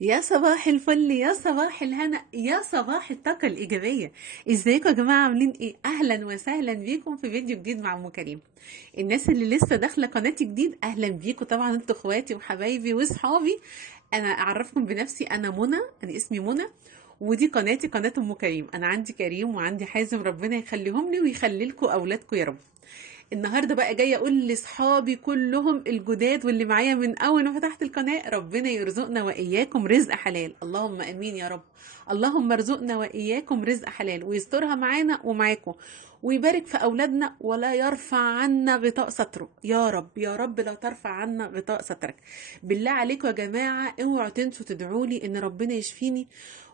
يا صباح الفل، يا صباح الهنا، يا صباح الطاقة الإيجابية. ازيكم يا جماعة؟ عاملين ايه؟ أهلا وسهلا بيكم في فيديو جديد مع أم كريم. الناس اللي لسه داخلة قناتي جديد، أهلا بيكم. طبعا انتوا اخواتي وحبايبي وصحابي. أنا أعرفكم بنفسي، أنا منى، أنا اسمي منى. ودي قناتي، قناة أم كريم. أنا عندي كريم وعندي حازم، ربنا يخليهم لي ويخلي لكم أولادكم يا رب. النهارده بقى جايه اقول لاصحابي كلهم الجداد واللي معايا من اول ما فتحت القناه، ربنا يرزقنا واياكم رزق حلال، اللهم امين يا رب. اللهم ارزقنا واياكم رزق حلال ويسترها معانا ومعاكم، ويبارك في اولادنا ولا يرفع عنا غطاء ستره يا رب. يا رب لا ترفع عنا غطاء سترك. بالله عليكم يا جماعه، اوعوا تنسوا تدعوا لي ان ربنا يشفيني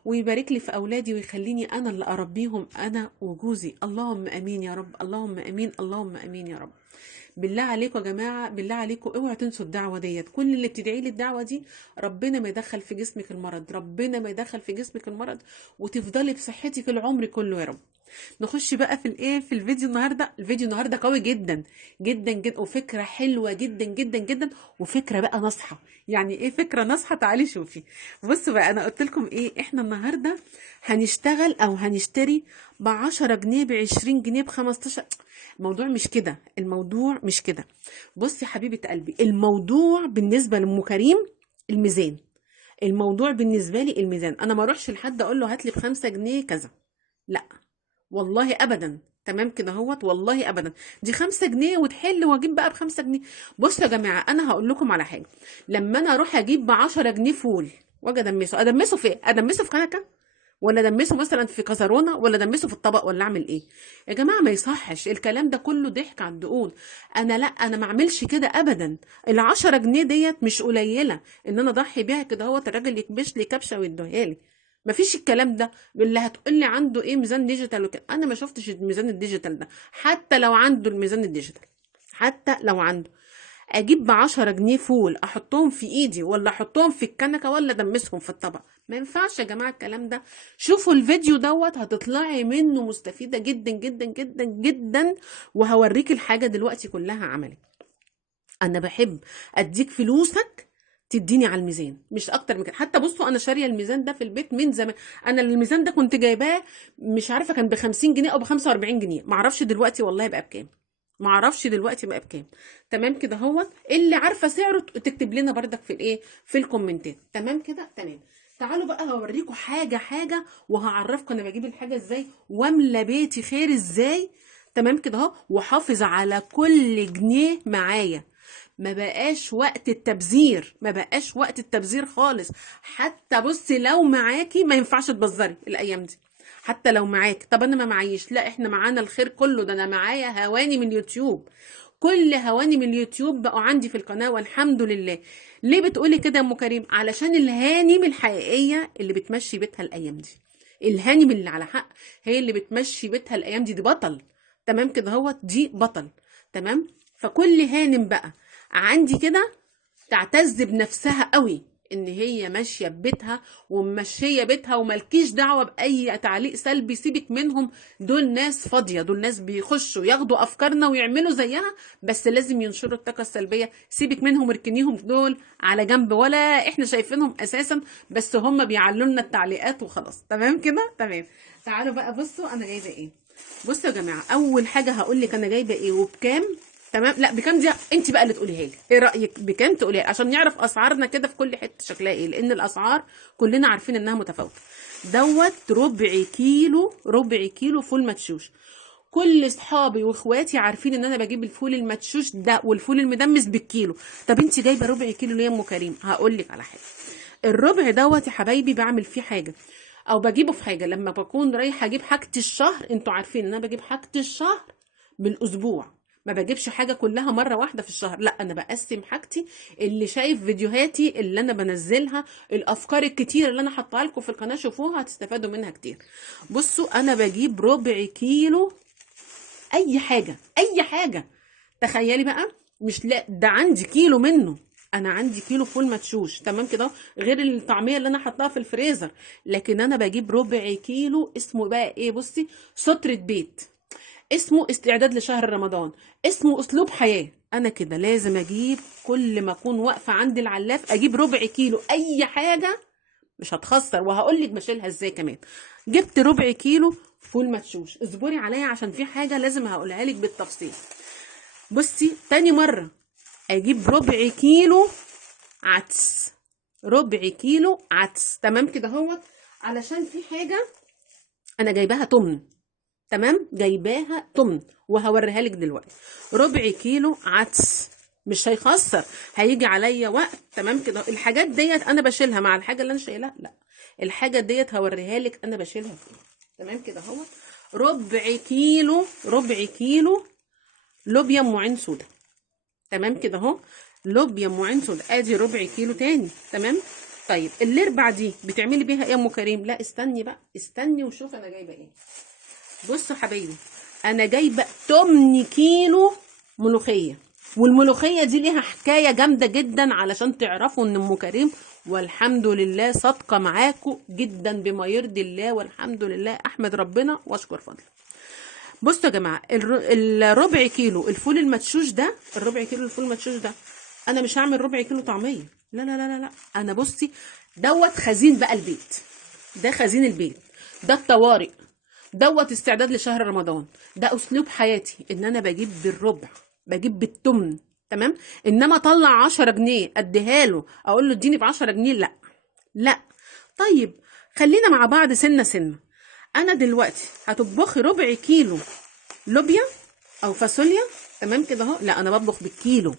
ويبارك لي في اولادي ويخليني انا اللي اربيهم، انا وجوزي. اللهم امين يا رب، اللهم امين، اللهم امين يا رب. بالله عليكم يا جماعه، بالله عليكم اوعوا تنسوا الدعوه ديت. كل اللي بتدعي لي الدعوه دي، ربنا ما يدخل في جسمك المرض، ربنا ما يدخل في جسمك المرض، وتفضلي بصحتك العمر كله يا رب. نخش بقى في الايه، في الفيديو النهارده. الفيديو النهارده قوي جدا جدا جدا، وفكره حلوه جدا جدا جدا، وفكره بقى ناصحه. يعني ايه فكره ناصحه؟ تعالي شوفي. بصوا بقى، انا قلت لكم ايه، احنا النهارده هنشتغل او هنشتري ب 10 جنيه، ب 20 جنيه، ب 15. الموضوع مش كده، الموضوع مش كده. بصي يا حبيبه قلبي، الموضوع بالنسبه لام كريم الميزان. الموضوع بالنسبه لي الميزان. انا ما اروحش لحد اقول له هات لي ب5 جنيه كذا، لا والله ابدا. تمام كده اهوت، والله ابدا. دي 5 جنيه وتحل واجيب بقى ب5 جنيه. بصوا يا جماعه، انا هقول لكم على حاجه. لما انا اروح اجيب ب10 جنيه فول واجي ادمسه، ادمسه في ايه؟ ادمسه في كنكه، ولا ادمسه مثلا في كزرونه، ولا ادمسه في الطبق، ولا اعمل ايه؟ يا جماعه ما يصحش الكلام ده كله، ضحك على الدقون. انا لا، انا ما اعملش كده ابدا. ال10 جنيه ديت مش قليله ان انا اضحي بيها كده اهوت، الراجل يكبش لي كبشه ويديها لي. مفيش الكلام ده. اللي هتقول لي عنده ايه ميزان ديجيتال وكده، انا ما شفتش الميزان الديجيتال ده. حتى لو عنده الميزان الديجيتال، حتى لو عنده، اجيب ب10 جنيه فول احطهم في ايدي، ولا احطهم في الكنكه، ولا ادمسهم في الطبق؟ ما ينفعش يا جماعه الكلام ده. شوفوا الفيديو دوت، هتطلعي منه مستفيده جدا جدا جدا جدا. وهوريك الحاجه دلوقتي كلها عملي. انا بحب اديك فلوسك تديني على الميزان، مش اكتر من كده. حتى بصوا، انا شاريه الميزان ده في البيت من زمان. انا الميزان ده كنت جايباه، مش عارفه كان ب50 جنيه او ب45 جنيه، معرفش دلوقتي والله بقى بكام. معرفش دلوقتي بقى بكام. تمام كده اهوت. اللي عارفه سعره تكتب لنا بردك في الايه، في الكومنتات. تمام كده، تمام. تعالوا بقى هوريكم حاجه حاجه، وهعرفكم انا بجيب الحاجه ازاي، واملى بيتي خير ازاي. تمام كده اهو، وحافظ على كل جنيه معايا. ما بقاش وقت التبذير، ما بقاش وقت التبذير خالص. حتى بصي، لو معاكي ما ينفعش تبذري الايام دي. حتى لو معاك، طب انا ما معيش، لا احنا معانا الخير كله. ده انا معايا هواني من اليوتيوب، كل هواني من اليوتيوب بقوا عندي في القناه والحمد لله. ليه بتقولي كده يا ام كريم؟ علشان الهانم الحقيقيه اللي بتمشي بيتها الايام دي، الهانم اللي على حق، هي اللي بتمشي بيتها الايام دي بطل. تمام كده هو، دي بطل. تمام. فكل هانم بقى عندي كده تعتز بنفسها قوي ان هي ماشيه ببيتها وممشيه بيتها، وملكيش دعوه باي تعليق سلبي، سيبك منهم. دول ناس فاضيه، دول ناس بيخشوا ياخدوا افكارنا ويعملوا زيها، بس لازم ينشروا الطاقه السلبيه. سيبك منهم، اركنيهم دول على جنب، ولا احنا شايفينهم اساسا، بس هم بيعلوا لنا التعليقات وخلاص. تمام كده، تمام. تعالوا بقى بصوا انا جايبه ايه. بصوا يا جماعه، اول حاجه هقول لك انا جايبه ايه وبكام. تمام، لا بكام دي انت بقى اللي تقوليها لي. ايه رايك بكام؟ تقوليها لي عشان نعرف اسعارنا كده في كل حته شكلها ايه، لان الاسعار كلنا عارفين انها متفاوته. دوت ربع كيلو، ربع كيلو فول مدشوش. كل اصحابي واخواتي عارفين ان انا بجيب الفول المدشوش ده والفول المدمس بالكيلو. طب انت جايبه ربع كيلو ليه يا ام كريم؟ هقول لك على حاجه. الربع دوت يا حبايبي بعمل فيه حاجه، او بجيبه في حاجه لما بكون رايحه اجيب حاجه الشهر. انتوا عارفين ان انا بجيب حاجه الشهر بالاسبوع، ما بجيبش حاجه كلها مره واحده في الشهر، لا انا بقسم حاجتي. اللي شايف فيديوهاتي اللي انا بنزلها، الافكار الكتير اللي انا حاطاها لكم في القناه، شوفوها هتستفادوا منها كتير. بصوا، انا بجيب ربع كيلو اي حاجه، اي حاجه. تخيلي بقى، مش لا ده عندي كيلو منه. انا عندي كيلو فول مدشوش، تمام كده، غير الطعميه اللي انا حطاها في الفريزر. لكن انا بجيب ربع كيلو، اسمه بقى ايه؟ بصي، سترة بيت، اسمه استعداد لشهر رمضان، اسمه اسلوب حياه. انا كده لازم اجيب، كل ما اكون واقفه عند العلاف اجيب ربع كيلو اي حاجه مش هتخسر، وهقول لك بشيلها ازاي كمان. جبت ربع كيلو فول مدشوش، اصبري عليا عشان في حاجه لازم هقولها لك بالتفصيل. بصي تاني مره اجيب ربع كيلو عدس، ربع كيلو عدس، تمام كده اهوت. علشان في حاجه انا جايباها تمن، تمام، جايباها تمن وهوريها لك دلوقتي. ربع كيلو عدس مش هيخسر، هيجي عليا وقت، تمام كده. الحاجات ديت انا بشيلها مع الحاجه اللي انا شايلها، لا، الحاجه ديت هوريها لك انا بشيلها فين، تمام كده اهو. ربع كيلو، ربع كيلو لوبيا ام عين سودا، تمام كده اهو. لوبيا ام عين سودا، ادي ربع كيلو تاني، تمام. طيب الاربع دي بتعملي بيها ايه يا ام كريم؟ لا استني بقى، استني وشوف انا جايبه ايه. بصوا حبايبي، انا جايبه 8 كيلو ملوخيه، والملوخيه دي ليها حكايه جامده جدا علشان تعرفوا ان ام كريم والحمد لله صادقه معاكم جدا بما يرضي الله، والحمد لله احمد ربنا واشكر فضله. بصوا يا جماعه، الربع كيلو الفول المدشوش ده، الربع كيلو الفول المدشوش ده، انا مش هعمل ربع كيلو طعميه، لا لا لا لا لا. انا بصي دوت خزين بقى البيت، ده خزين البيت، ده الطوارئ، دوت استعداد لشهر رمضان، ده اسلوب حياتي، ان انا بجيب بالربع، بجيب بالتمن، تمام. انما اطلع 10 جنيه اديها له اقول له اديني ب 10 جنيه، لا لا. طيب خلينا مع بعض سنه سنه. انا دلوقتي هتطبخي ربع كيلو لوبيا او فاصوليا، تمام كده اهو، لا انا بطبخ بالكيلو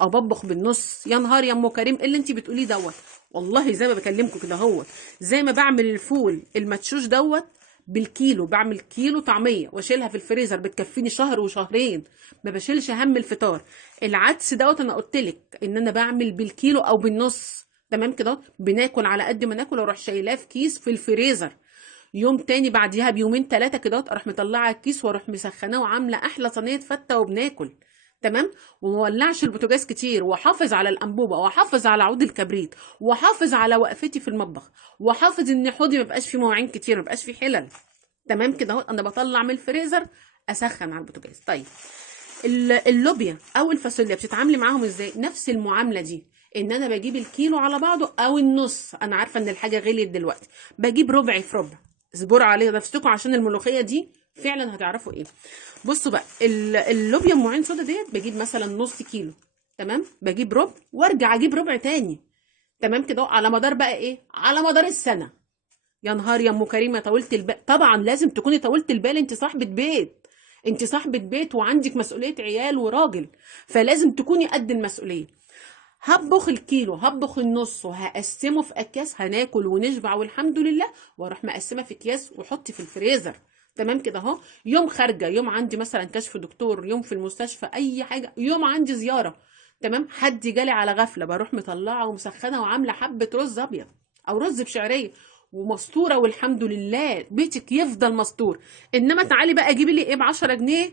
او بطبخ بالنص. يا نهار يا ام كريم، ايه اللي انت بتقوليه دوت؟ والله زي ما بكلمكم كده اهو، زي ما بعمل الفول المدشوش دوت بالكيلو، بعمل كيلو طعميه واشيلها في الفريزر بتكفيني شهر وشهرين، ما بشيلش هم الفطار. العدس دوت انا قلت لك ان انا بعمل بالكيلو او بالنص، تمام كده. بناكل على قد ما ناكل، واروح شايلاه في كيس في الفريزر، يوم تاني بعديها بيومين ثلاثه كده اروح مطلعه الكيس واروح مسخناه وعامله احلى صينيه فته وبناكل، تمام. ومولعش البوتاجاز كتير، واحافظ على الانبوبه، واحافظ على عود الكبريت، واحافظ على وقفتي في المطبخ، واحافظ ان حوضي ما يبقاش فيه مواعين كتير، ما يبقاش فيه حلل، تمام كده اهو. انا بطلع من الفريزر اسخن على البوتاجاز. طيب اللوبيا او الفاصوليا بتتعاملي معاهم ازاي؟ نفس المعامله دي، ان انا بجيب الكيلو على بعضه او النص، انا عارفه ان الحاجه غليت دلوقتي، بجيب ربع في ربع. اصبروا عليه نفسكم عشان الملوخيه دي فعلا هتعرفوا ايه. بصوا بقى، اللوبيا ام عين سودا ديت بجيب مثلا نص كيلو، تمام، بجيب ربع وارجع اجيب ربع تاني، تمام كده، على مدار بقى ايه، على مدار السنه. يا نهار يا ام كريمه، طولت البال، طبعا لازم تكوني طولت البال، انت صاحبه بيت، انت صاحبه بيت وعندك مسؤوليه عيال وراجل، فلازم تكوني قد المسؤوليه. هطبخ الكيلو، هطبخ النص، وهقسمه في اكياس، هناكل ونشبع والحمد لله، واروح مقسمه في اكياس واحط في الفريزر، تمام كده اهو. يوم خارجه، يوم عندي مثلا كشف دكتور، يوم في المستشفى، اي حاجه، يوم عندي زياره، تمام، حد جالي على غفله، بروح مطلعه ومسخنه وعامله حبه رز ابيض او رز بشعريه ومستوره، والحمد لله بيتك يفضل مستور. انما تعالي بقى جيبي لي ايه ب 10 جنيه،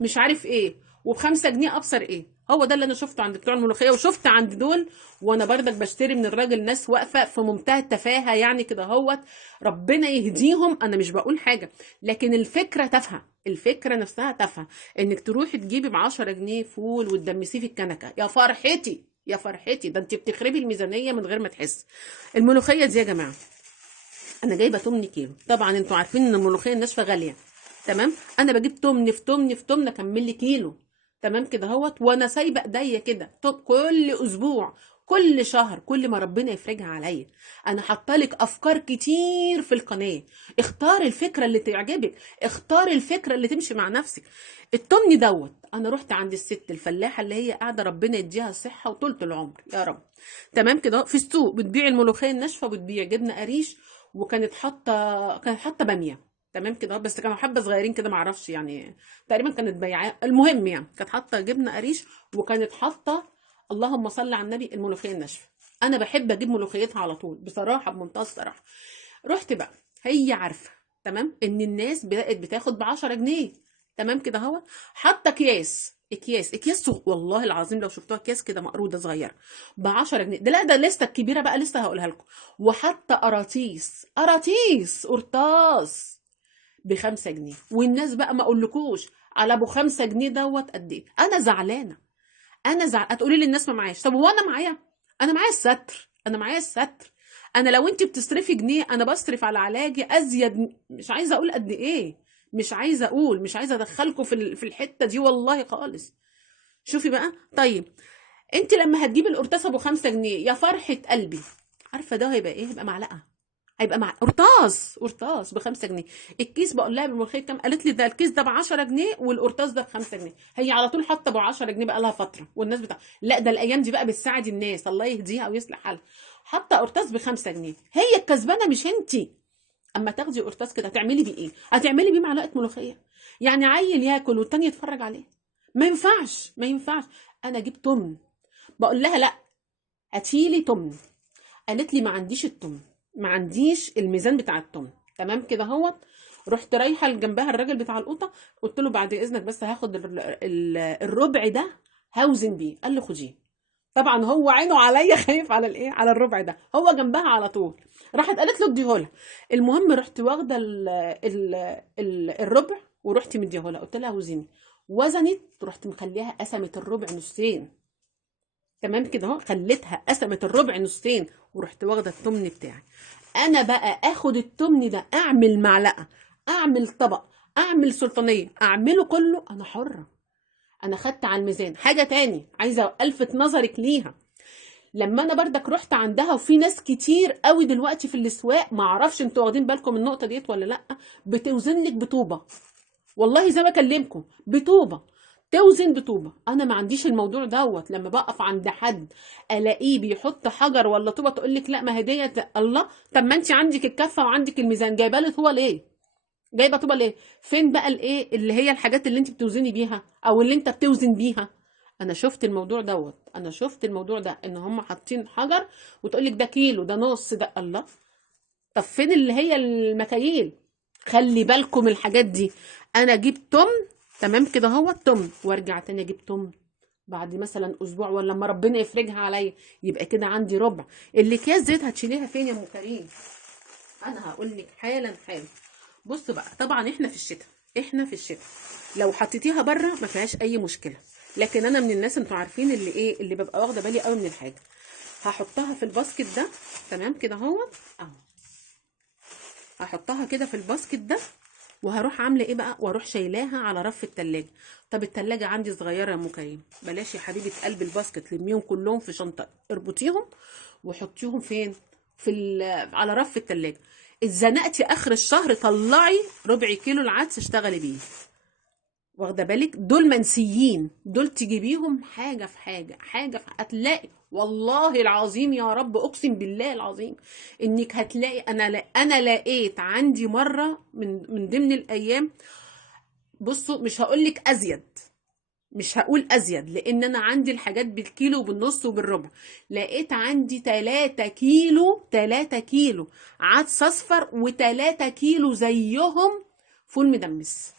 مش عارف ايه، وب5 جنيه ابصر ايه. هو ده اللي انا شفته عند بتوع الملوخيه، وشفت عند دول، وانا برضك بشتري من الراجل ناس واقفه في منتهى التفاهه يعني كده هوت، ربنا يهديهم. انا مش بقول حاجه، لكن الفكره تافهه، الفكره نفسها تافهه، انك تروحي تجيبي ب10 جنيه فول وتدمسيه في الكنكه، يا فرحتي يا فرحتي، ده انت بتخربي الميزانيه من غير ما تحس. الملوخيه دي يا جماعه انا جايبه 8 كيلو، طبعا انتوا عارفين ان الملوخيه الناشفه غاليه، تمام. انا بجيب تمن في تمن في تمن اكمل لي كيلو، تمام كده اهوت. وانا سايبه ايديا كده، طب كل اسبوع، كل شهر، كل ما ربنا يفرجها عليا. انا حاطه لك افكار كتير في القناه، اختار الفكره اللي تعجبك، اختار الفكره اللي تمشي مع نفسك. التمن دوت انا رحت عند الست الفلاحه اللي هي قاعده، ربنا يديها الصحه وطولة العمر يا رب، تمام كده، في السوق بتبيع الملوخيه الناشفه، بتبيع جبنه قريش، وكانت حاطه، كانت حاطه باميه، تمام كده، بس كانوا حبه صغيرين كده معرفش يعني، تقريبا كانت بيعاه، المهم يعني كانت حاطه جبنه قريش، وكانت حاطه، اللهم صل على النبي، الملوخيه الناشفه. انا بحب اجيب ملوخيتها على طول بصراحه، بمنتهى الصراحه. رحت بقى، هي عارفه تمام ان الناس بقت بتاخد ب10 جنيه، تمام كده اهو. حاطه اكياس والله العظيم لو شفتوها اكياس كده مقروده صغيره ب10 جنيه، ده لا ده لسه الكبيره بقى لسه هقولها لكم. وحتى قراطيس قرطاس ب5 جنيه، والناس بقى ما اقولكوش على ابو 5 جنيه دوت قد ايه. انا زعلانه، هتقولي لي الناس ما معاش، طب وانا معايا، انا معايا الستر، انا معايا الستر. انا لو انت بتصرفي جنيه انا بصرف على علاجي ازيد، مش عايزه اقول قد ايه، مش عايزه اقول، مش عايزه ادخلكم في الحته دي والله خالص. شوفي بقى. طيب انت لما هتجيبي القرطاس ابو 5 جنيه، يا فرحه قلبي، عارفه ده هيبقى ايه؟ هيبقى معلقه، هيبقى مع قرطاس ب5 جنيه. الكيس بقول لها بالملوخيه كام؟ قالت لي ده الكيس ده ب10 جنيه والقرطاس ده ب5 جنيه. هي على طول حاطه ابو 10 جنيه بقى لها فتره، والناس لا ده الايام دي بقى بتساعد الناس، الله يهديها ويصلح حالها. حاطه قرطاس ب5 جنيه، هي الكسبانه مش انتي. اما تاخدي قرطاس كده هتعملي بيه ايه؟ هتعملي بيه معلقه ملوخيه؟ يعني عيل ياكل والتاني يتفرج عليه؟ ما ينفعش، ما ينفعش. انا اجيب تمن، بقول لها لا هاتيلي تمن. قالت لي ما عنديش التمن، ما عنديش الميزان بتاع التمن. تمام كده اهوت. رحت رايحه جنبها الراجل بتاع القوطه، قلت له بعد اذنك بس هاخد الربع ده هوزن بيه. قال لي خديه. طبعا هو عينه عليا خايف على الايه، على الربع ده، هو جنبها على طول. راحت قالت له اديهولها. المهم رحت واخده الربع ورحت مديهولها، قلت لها وزني. وزنت، رحت مخليها قسمت الربع نصين. تمام كده اهو، خليتها قسمت الربع نصين، ورحت واخده التمن بتاعي. انا بقى اخد التمن ده اعمل معلقه، اعمل طبق، اعمل سلطانيه، اعمله كله، انا حره. انا خدت على الميزان. حاجه تاني عايزه الفت نظرك ليها، لما انا بردك رحت عندها، وفي ناس كتير قوي دلوقتي في الاسواق، ما اعرفش انتوا واخدين بالكم من النقطه ديت ولا لا، بتوزن لك بطوبه. والله زي ما اكلمكم بطوبه، توزن بطوبه. انا ما عنديش الموضوع دوت. لما بقف عند حد الاقيه بيحط حجر ولا طوبه، تقول لك لا ما هديه الله. طب ما انت عندك الكفه وعندك الميزان، جايبه لي طوبه ليه؟ جايبه طوبه ليه؟ فين بقى الايه اللي هي الحاجات اللي انت بتوزني بيها او اللي انت بتوزن بيها؟ انا شفت الموضوع دوت، انا شفت الموضوع ده، ان هم حاطين حجر وتقول لك ده كيلو، ده نص، ده الله. طب فين اللي هي المكاييل؟ خلي بالكم من الحاجات دي. انا اجيب تمن، تمام كده هو التمن، وارجع تاني اجيب تمن بعد مثلا اسبوع، ولا لما ربنا يفرجها عليا يبقى كده عندي ربع. الاكياس ديت هتشيليها فين يا ام كريم؟ انا هقول لك حالا حالا. بص بقى، طبعا احنا في الشتاء، احنا في الشتاء لو حطيتيها بره ما فيهاش اي مشكله، لكن انا من الناس انتوا عارفين اللي ايه، اللي ببقى واخده بالي قوي من الحاجه. هحطها في الباسكت ده، تمام كده اهو، اهو هحطها كده في الباسكت ده، وهروح عامله ايه بقى، واروح شايلاها على رف التلاجة. طب التلاجة عندي صغيره يا ام كريم، بلاش يا حبيبه قلب الباسكت، لميهم كلهم في شنطه، اربطيهم وحطيهم فين؟ على رف التلاجة. اتزنقتي اخر الشهر، طلعي ربع كيلو العدس اشتغلي بيه. واخده بالك؟ دول منسيين، دول تجيبيهم حاجه في حاجه، حاجه في هتلاقي والله العظيم يا رب، اقسم بالله العظيم انك هتلاقي. انا لقيت عندي مره من ضمن الايام، بصوا مش هقول لك ازيد، مش هقول ازيد، لان انا عندي الحاجات بالكيلو وبالنص وبالربع. لقيت عندي 3 كيلو، 3 كيلو عدس اصفر، و3 كيلو زيهم فول مدمس.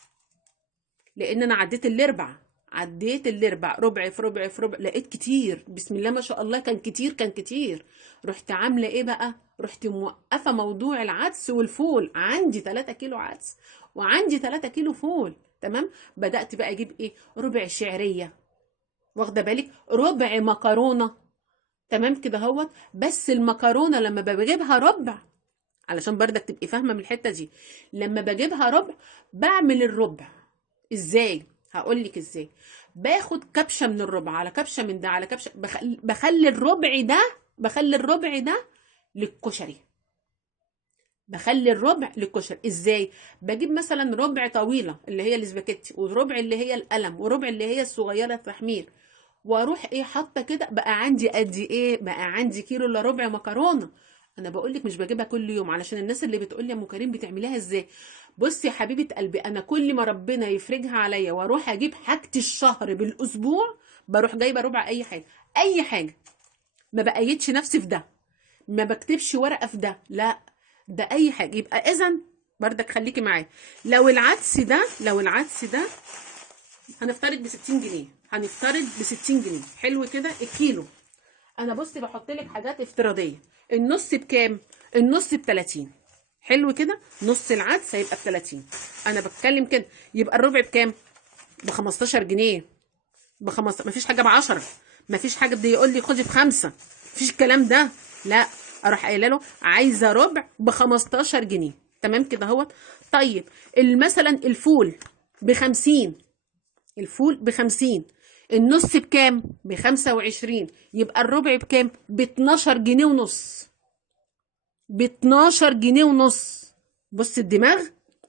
لان انا عديت الاربع، عديت الاربع، ربع في ربع في ربع، لقيت كتير بسم الله ما شاء الله، كان كتير كان كتير. رحت عامله ايه بقى؟ رحت موقفه موضوع العدس والفول. عندي 3 كيلو عدس وعندي 3 كيلو فول، تمام. بدات بقى اجيب ايه؟ ربع شعريه، واخده بالك؟ ربع مكرونه، تمام كده اهوت. بس المكرونه لما بجيبها ربع، علشان بردك تبقي فاهمه من الحته دي، لما بجيبها ربع بعمل الربع ازاي؟ هقول لك ازاي. باخد كبشه من الربع على كبشه من ده على كبشه، بخلي الربع ده، بخلي الربع ده للكشري، بخلي الربع للكشري. ازاي؟ بجيب مثلا ربع طويله اللي هي الاسباجيتي، وربع اللي هي القلم، وربع اللي هي الصغيره التحمير، واروح ايه حاطه كده، بقى عندي قد ايه؟ بقى عندي كيلو الا ربع مكرونه. انا بقول لك مش بجيبها كل يوم، علشان الناس اللي بتقول لي يا ام كريم بتعمليها ازاي؟ بصي يا حبيبه قلبي، انا كل ما ربنا يفرجها عليا واروح اجيب حاجه الشهر بالاسبوع، بروح جايبه ربع اي حاجه، اي حاجه. ما بقيتش نفسي في ده، ما بكتبش ورقه في ده، لا، ده اي حاجه. يبقى اذا بردك خليكي معايا، لو العدس ده، لو العدس ده هنفترض ب 60 جنيه، هنفترض ب 60 جنيه، حلو كده الكيلو. انا بصي بحط لك حاجات افتراضيه. النص بكام؟ النص ب 30. حلو كده، نص العدس هيبقى ب 30. انا بتكلم كده. يبقى الربع بكام؟ ب 15 جنيه. ب 15، مفيش حاجه ب 10، مفيش حاجه بدي يقول لي خدي ب5، مفيش الكلام ده، لا. اروح قايله له عايزه ربع ب 15 جنيه. تمام كده اهوت. طيب مثلا الفول ب50، الفول ب50، النص بكام؟ ب25، يبقى الربع بكام؟ ب12 جنيه ونص، ب12 جنيه ونص. بص الدماغ،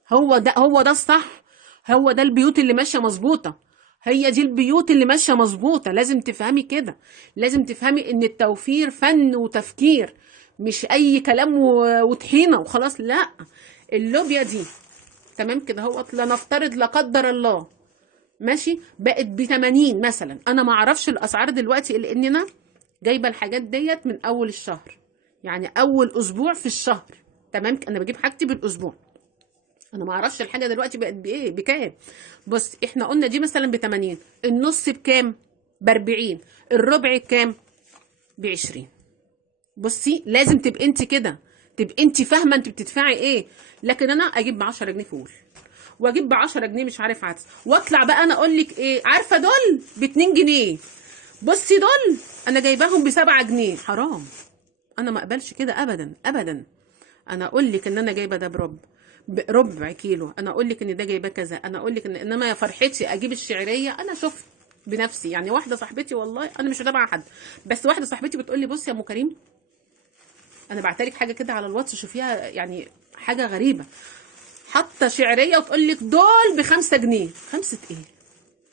هو ده الصح، هو ده البيوت اللي ماشيه مظبوطه، هي دي البيوت اللي ماشيه مظبوطه. لازم تفهمي كده، لازم تفهمي ان التوفير فن وتفكير، مش اي كلام وطحينه وخلاص. لا، اللوبيا دي تمام كده اهوت، لا نفترض لا قدر الله ماشي بقت ب80 مثلا، انا ما اعرفش الاسعار دلوقتي لان انا جايبه الحاجات ديت من اول الشهر، يعني اول اسبوع في الشهر. تمام، انا بجيب حاجتي بالاسبوع، انا ما اعرفش الحاجه دلوقتي بقت بايه بكام. بص احنا قلنا دي مثلا ب80، النص بكام؟ ب40، الربع بكام؟ ب20. بصي لازم تبقي انت كده، تبقي انت فاهمه انت بتدفعي ايه. لكن انا اجيب ب 10 جنيه فول، واجيب ب 10 جنيه مش عارف عدس، واطلع بقى انا اقول لك ايه، عارفه دول ب 2 جنيه، بصي دول انا جايباهم ب 7 جنيه. حرام، انا ما اقبلش كده ابدا ابدا. انا اقول لك ان انا جايبه ده بربع كيلو، انا اقول لك ان ده جايباه كذا، انا اقول لك ان انما يا فرحتي اجيب الشعريه. انا شفت بنفسي، يعني واحده صاحبتي، والله انا مش متابعه حد، بس واحده صاحبتي بتقول لي بصي يا ام كريم، انا بعتلك حاجه كده على الواتس شوفيها، يعني حاجه غريبه، حاطه شعريه وتقول لك دول ب5 جنيه. خمسه ايه؟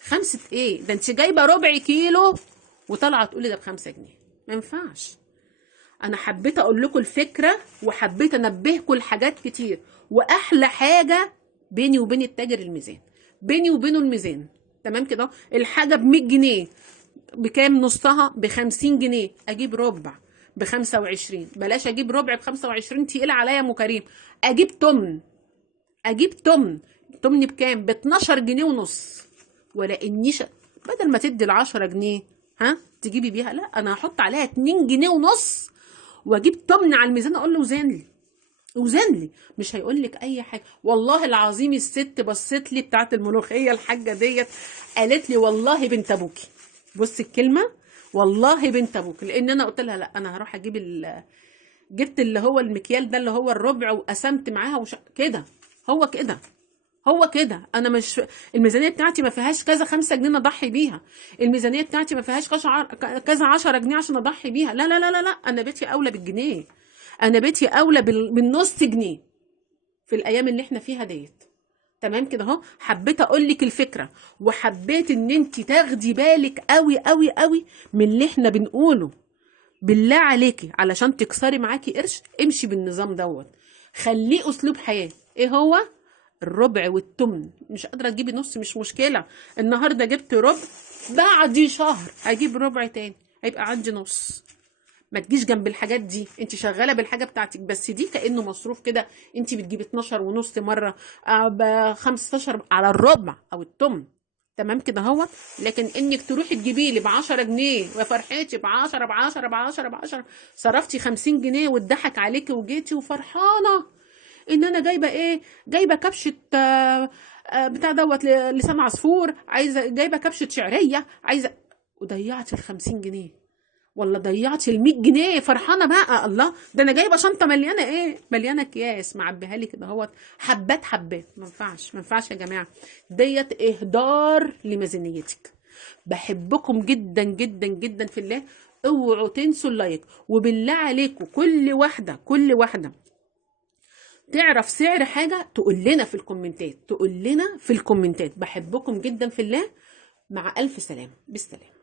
خمسه ايه؟ ده انت جايبه ربع كيلو وطالعه تقولي ده ب5 جنيه. ما ينفعش. انا حبيت اقول لكم الفكره، وحبيت انبهكم لحاجات كتير. واحلى حاجه بيني وبين التاجر الميزان، بيني وبينه الميزان. تمام كده، الحاجه ب100 جنيه بكام؟ نصها ب50 جنيه. اجيب ربع ب25، بلاش اجيب ربع ب25 تقيل عليا يا ام كريم، اجيب تمن، اجيب تمن بكام؟ ب12 جنيه ونص. ولا انيش بدل ما تدي ال10 جنيه ها تجيبي بيها، لا انا هحط عليها 2 جنيه ونص واجيب تمن على الميزان، اقول له وزن لي، وزن لي. مش هيقول لك اي حاجه. والله العظيم الست بصت لي بتاعت الملوخيه الحاجه ديت، قالت لي والله بنت ابوكي، بص الكلمه، والله بنت ابوك. لان انا قلت لها لا انا هروح اجيب جبت اللي هو المكيال ده اللي هو الربع، وقسمت معاها كده، هو كده، هو كده. انا مش، الميزانيه بتاعتي ما فيهاش كذا 5 جنيه اضحي بيها، الميزانيه بتاعتي ما فيهاش كذا 10 جنيه عشان اضحي بيها. لا لا لا لا لا، انا بيتي اولى بالجنيه، انا بيتي اولى بالنص جنيه في الايام اللي احنا فيها ديت. تمام كده اهو. حبيت اقول لك الفكره، وحبيت ان انت تاخدي بالك قوي قوي قوي من اللي احنا بنقوله. بالله عليكي علشان تكسري معاكي قرش، امشي بالنظام دوت، خليه اسلوب حياه. ايه هو؟ الربع والتمن. مش قادره تجيبي نص مش مشكله، النهارده جبت ربع، بعد شهر هجيب ربع تاني، هيبقى عندي نص. ما تجيش جنب الحاجات دي، انت شغاله بالحاجه بتاعتك بس دي كانه مصروف كده، انت بتجيبي 12 ونص مره، ب 15 على الربع او التمن. تمام كده اهوت. لكن انك تروحي تجيبي لي ب 10 جنيه ويا فرحتي ب 10 ب 10 ب 10 ب 10، صرفتي 50 جنيه واتضحك عليكي وجيتي وفرحانه ان انا جايبه ايه؟ جايبه كبشه بتاع دوت لسان عصفور، عايزه جايبه كبشه شعريه، عايزه، وضيعت ال50 جنيه، ولا ضيعت ال100 جنيه. فرحانه بقى، الله ده انا جايبه شنطه مليانه ايه؟ مليانه اكياس معبيها لي كده اهوت، حبات حبات. ما ينفعش، ما ينفعش يا جماعه، ديت اهدار لميزانيتك. بحبكم جدا جدا جدا في الله. اوعوا تنسوا اللايك، وبالله عليكم كل واحده تعرف سعر حاجه تقول لنا في الكومنتات، تقول لنا في الكومنتات. بحبكم جدا في الله. مع الف سلامه، بالسلامه.